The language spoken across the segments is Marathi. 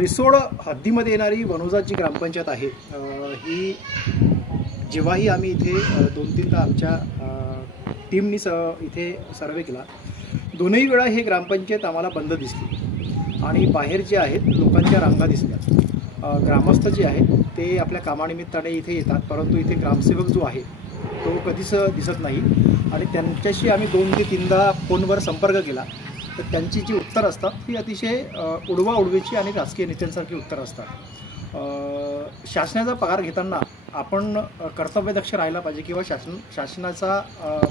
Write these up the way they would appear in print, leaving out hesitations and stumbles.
रिसोड हद्दीमध्ये येणारी वनोजाची ग्रामपंचायत आहे। ही जेव्हाही आम्ही इथे 2-3दा आमच्या टीमनी इथे सर्वे केला, दोनही वेळा हे ग्रामपंचायत आम्हाला बंद दिसली आणि बाहेर जे आहेत लोकांच्या रांगा दिसल्या। ग्रामस्थ जे आहेत ते आपल्या कामानिमित्ताने इथे येतात, परंतु इथे ग्रामसेवक जो आहे तो कधीच दिसत नाही आणि त्यांच्याशी आम्ही 2 ते 3दा फोनवर संपर्क केला तर त्यांची जी उत्तर असतात ती अतिशय उडवाउडवीची आणि राजकीय नेत्यांसारखी उत्तर असतात। शासनाचा पगार घेताना आपण कर्तव्यदक्ष राहायला पाहिजे किंवा शासनाचा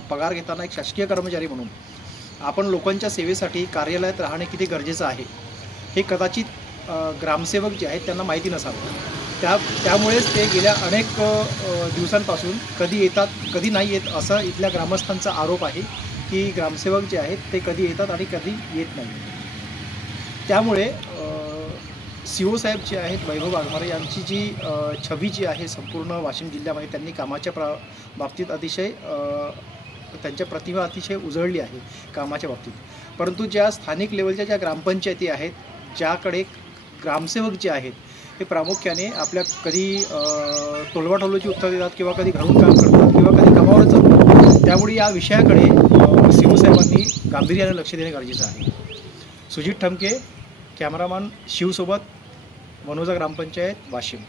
पगार घेताना एक शासकीय कर्मचारी म्हणून आपण लोकांच्या सेवेसाठी कार्यालयात राहणे किती गरजेचं आहे हे कदाचित ग्रामसेवक जे आहेत त्यांना माहिती नसावं। त्यामुळेच ते गेल्या अनेक दिवसांपासून कधी येतात कधी नाही येत असा इथल्या ग्रामस्थांचा आरोप आहे की ग्रामसेवक जे आहेत ते कधी येतात आणि कधी येत नाही। त्यामुळे CO साहेब जे आहेत वैभव वाघमारे यांची जी छबी जी आहे संपूर्ण वाशिम जिल्ह्यामध्ये त्यांनी कामाच्या बाबतीत अतिशय त्यांच्या प्रतिभा अतिशय उजळली आहे कामाच्या बाबतीत। परंतु ज्या स्थानिक लेवलच्या ज्या ग्रामपंचायती आहेत ज्याकडे ग्रामसेवक जे आहेत हे प्रामुख्याने आपल्या कधी टोलवाटोलची उत्तर देतात किंवा कधी घरून काम करतात किंवा कधी कामावरच जातात। त्यामुळे या विषयाकडे CO साहेबांनी गांभीर्याने लक्ष देणे गरजेचं आहे। सुजित ठमके, कॅमेरामॅन शिवसोबत, वनोजा ग्रामपंचायत, वाशिम।